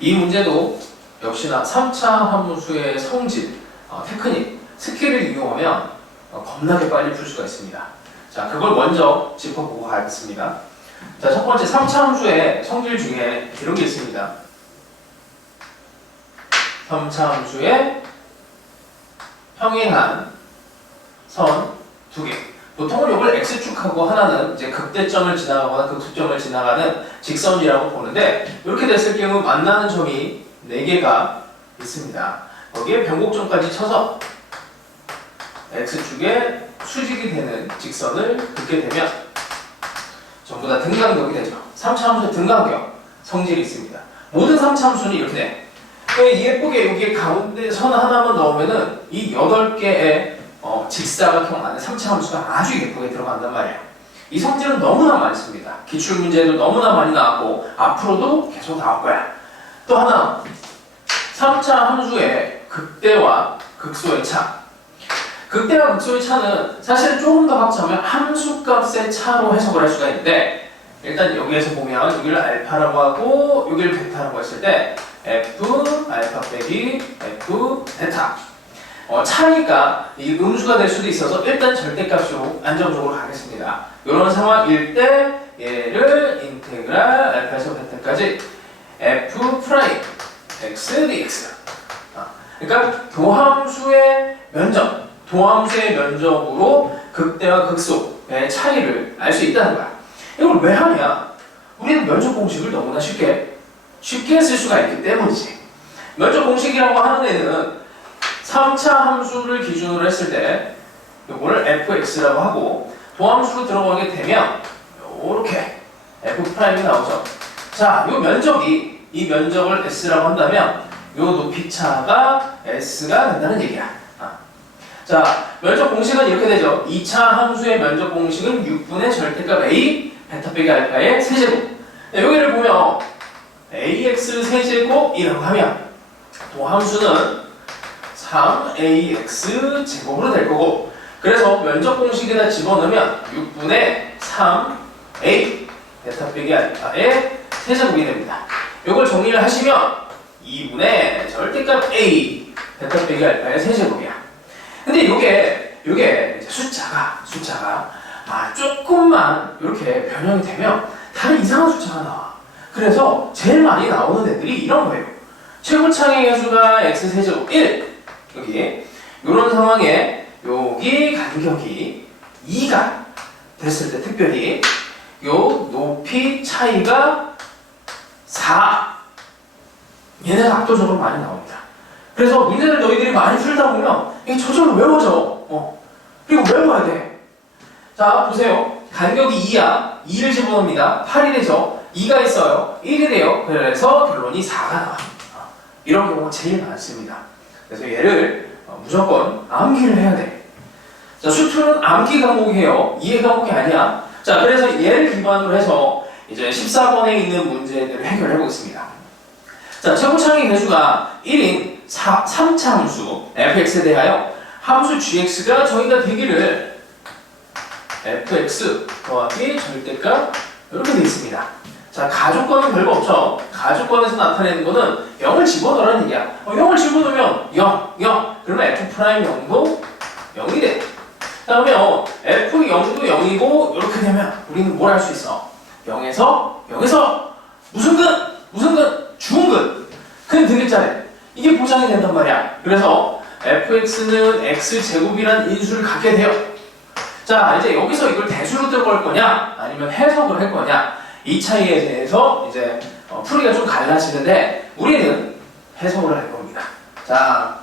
이 문제도 역시나 3차 함수의 성질, 어, 테크닉, 스킬을 이용하면 어, 겁나게 빨리 풀 수가 있습니다. 자, 그걸 먼저 짚어보고 가겠습니다. 자, 첫 번째 3차 함수의 성질 중에 이런 게 있습니다. 3차 함수의 평행한 선 두 개. 보통은 이걸 x축하고 하나는 이제 극대점을 지나가거나 극소점을 지나가는 직선이라고 보는데 이렇게 됐을 경우 만나는 점이 네 개가 있습니다. 거기에 변곡점까지 쳐서 x축에 수직이 되는 직선을 긋게 되면 전부 다 등간격이 되죠. 3차 함수 등간격 성질이 있습니다. 모든 3차 함수는 이렇게 돼. 그러니까 예쁘게 여기 가운데 선 하나만 넣으면은 이 8개의 어, 직사각형 안에 3차 함수가 아주 예쁘게 들어간단 말이에요. 이 성질은 너무나 많습니다. 기출 문제도 너무나 많이 나왔고 앞으로도 계속 나올 거야. 또 하나 3차 함수의 극대와 극소의 차. 극대와 극소의 차는 사실 조금 더 합치면 함수값의 차로 해석을 할 수가 있는데 일단 여기에서 보면 여기를 알파라고 하고 여기를 베타라고 했을 때 f 알파 빼기 f 베타 어, 차니까 이 음수가 될 수도 있어서 일단 절대값으로 안정적으로 가겠습니다. 이런 상황일 때 얘를 인테그랄 알파에서 베타까지 f 프라임 x dx 아, 그러니까 도함수의 면적 도함수의 면적으로 극대와 극소의 차이를 알 수 있다는 거야. 이걸 왜 하냐? 우리는 면적 공식을 너무나 쉽게 쉽게 쓸 수가 있기 때문이지. 면적 공식이라고 하는 애는 3차 함수를 기준으로 했을 때 이거를 fx라고 하고 도함수로 들어가게 되면 이렇게 f 프라임이 나오죠. 자, 이 면적이 이 면적을 s라고 한다면 이 높이 차가 s가 된다는 얘기야. 아. 자, 면적 공식은 이렇게 되죠. 2차 함수의 면적 공식은 6분의 절대값 a 베타 빼기 알파의 세제곱. 네, 여기를 보면 ax 세제곱이라고 하면 도함수는 3ax 제곱으로 될 거고 그래서 면적 공식에다 집어넣으면 6분의 3a 베타 빼기 알파의 세제곱이 됩니다. 이걸 정리를 하시면 2분의 절대값 a 베타 빼기 알파의 세제곱이야. 근데 이게 이게 숫자가 숫자가 아 조금만 이렇게 변형이 되면 다른 이상한 숫자가 나와. 그래서 제일 많이 나오는 애들이 이런 거예요. 최고차의 개수가 x 세제곱 1 여기 이런 상황에 여기 간격이 2가 됐을 때 특별히 요 높이 차이가 4 얘네가 압도적으로 많이 나옵니다. 그래서 문제를 너희들이 많이 풀다 보면 이게 저절로 외워져. 어. 그리고 외워야 돼. 자 보세요. 간격이 2야. 2를 집어넣습니다. 8이 되죠. 2가 있어요. 1이 돼요. 그래서 결론이 4가 나와. 어. 이런 경우가 제일 많습니다. 그래서 얘를 어, 무조건 암기를 해야 돼. 자, 수투는 암기 과목이에요. 이해 과목이 아니야. 자, 그래서 얘를 기반으로 해서 이제 14번에 있는 문제들을 해결해 보겠습니다. 자, 최고차의 개수가 1인 4, 3차 함수 fx에 대하여 함수 gx가 정의가 되기를 fx 더하기 절대값 이렇게 되어 있습니다. 자, 가족권은 별거 없죠. 가족권에서 나타내는 거는 0을 집어넣으라는 얘기야. 어, 0을 집어넣으면 0, 0. 그러면 f 프라임 0도 0이 돼. 자, 그러면 f 0도 0이고 이렇게 되면 우리는 뭘 할 수 있어? 0에서 0에서 무슨 근? 무슨 근? 중근. 근 되겠잖아요. 이게 보장이 된단 말이야. 그래서 fx는 x제곱이라는 인수를 갖게 돼요. 자, 이제 여기서 이걸 대수로 들어갈 거냐? 아니면 해석을 할 거냐? 이 차이에 대해서 이제 어, 풀이가 좀 갈라지는데 우리는 해석을 할 겁니다. 자,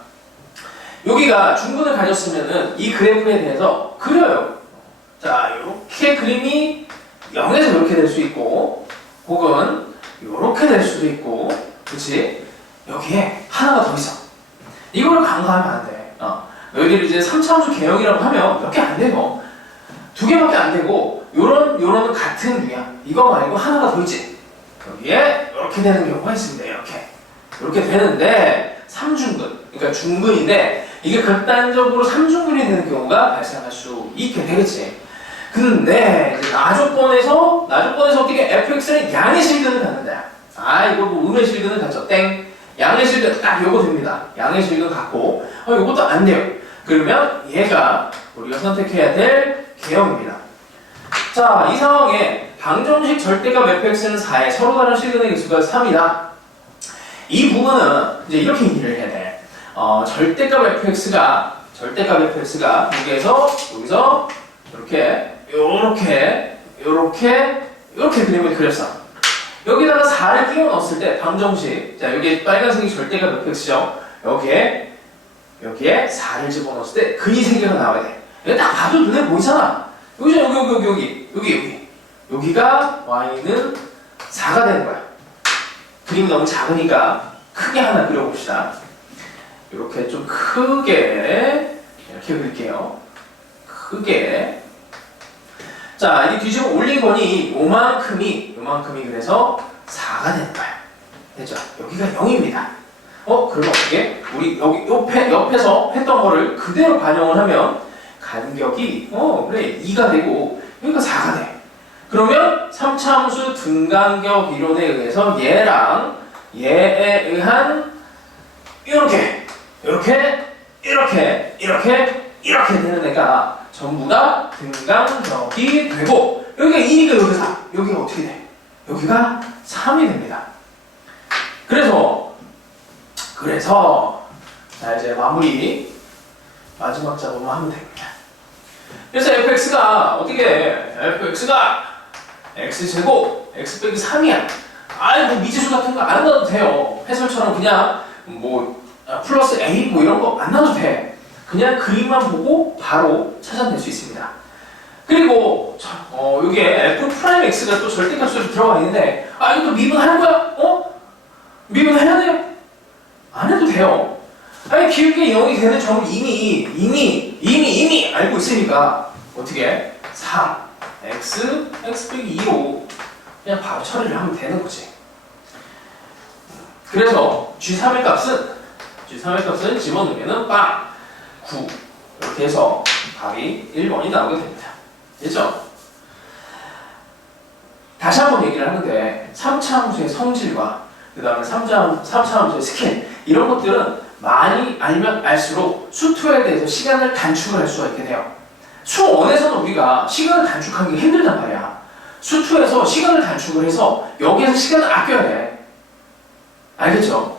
여기가 중근을 가졌으면은 이 그래프에 대해서 그려요. 자, 이렇게 그림이 0에서 이렇게 될 수 있고, 혹은 이렇게 될 수도 있고, 그렇지? 여기에 하나가 더 있어. 이거를 간과하면 안 돼. 어. 너희들이 이제 3차함수 개형이라고 하면 몇개안 돼요. 두 개밖에 안 되고 요런 요런은 같은 류야. 이거 말고 하나가 더 있지. 여기에 이렇게 되는 경우가 있습니다. 이렇게 이렇게 되는데 삼중근 그러니까 중근인데 이게 극단적으로 삼중근이 되는 경우가 발생할 수 있게 되겠지. 근데 이제 나조건에서 나조건에서 어떻게 fx는 양의 실근을 갖는다. 아 이거 뭐 음의 실근은 같죠 땡 양의 실근 딱 요거 됩니다 양의 실근 같고 어 요것도 안 돼요 그러면 얘가 우리가 선택해야 될 개형입니다. 자 이 상황에 방정식 절대값 fx는 4에 서로 다른 실근의 개수가 3이다. 이 부분은 이제 이렇게 얘기를 해야 돼. 어, 절대값 fx가 절대값 fx가 여기에서 여기서 이렇게 요렇게 요렇게 요렇게 그림을 그렸어. 여기다가 4를 끼워 넣었을 때 방정식 자 여기 빨간색이 절대값 fx죠. 여기에 여기에 4를 집어넣었을 때 근이 세 개가 나와야 돼 이거 딱 봐도 눈에 보이잖아 여기죠 여기 여기 여기 여기 여기 여기 여기가 y는 4가 되는 거야 그림이 너무 작으니까 크게 하나 그려봅시다 이렇게 좀 크게 이렇게 그릴게요 크게 자, 이 뒤집어 올린 거니 요만큼이 요만큼이 그래서 4가 되는 거야. 됐죠? 여기가 0입니다. 어, 그러면 어떻게? 우리 여기 옆에 옆에서 했던 거를 그대로 반영을 하면 간격이 어, 그래 2가 되고 여기가 4가 돼. 그러면 3차 함수 등간격 이론에 의해서 얘랑 얘에 의한 이렇게 이렇게 이렇게 이렇게 이렇게 되는 애가 전부 다 등간격이 되고 여기가 2니까 여기가 4 여기가 어떻게 돼? 여기가 3이 됩니다 그래서 그래서 자 이제 마무리 마지막 작업만 하면 됩니다 그래서 fx가 어떻게 해? fx가 x제곱 x 빼기 3이야 아이 뭐 미지수 같은 거 안 넣어도 돼요 해설처럼 그냥 뭐 아, 플러스 a 뭐 이런 거 안 넣어도 돼 그냥 그림만 보고 바로 찾아낼 수 있습니다. 그리고 자, 어, 여기에 f 프라임 x가 또 절대값으로 들어가 있는데 아 이거 또 미분하는 거야? 어? 미분해야 돼요? 안 해도 돼요. 아니 기울기 0이 되는 점을 이미 이미 이미 이미 알고 있으니까 어떻게 3 x x 빼기 2로 그냥 바로 처리를 하면 되는 거지. 그래서 g3의 값은 g3의 값은 집어넣으면은 빵9 이렇게 해서 답이 1번이 나오게 됩니다. 됐죠? 다시 한번 얘기를 하는데 3차 함수의 성질과 그 다음에 3차, 3차 함수의 스킬 이런 것들은 많이 알면 알수록 수투에 대해서 시간을 단축을 할 수가 있게 돼요. 수원에서는 우리가 시간을 단축하기 힘들단 말이야. 수투에서 시간을 단축을 해서 여기에서 시간을 아껴야 돼. 알겠죠?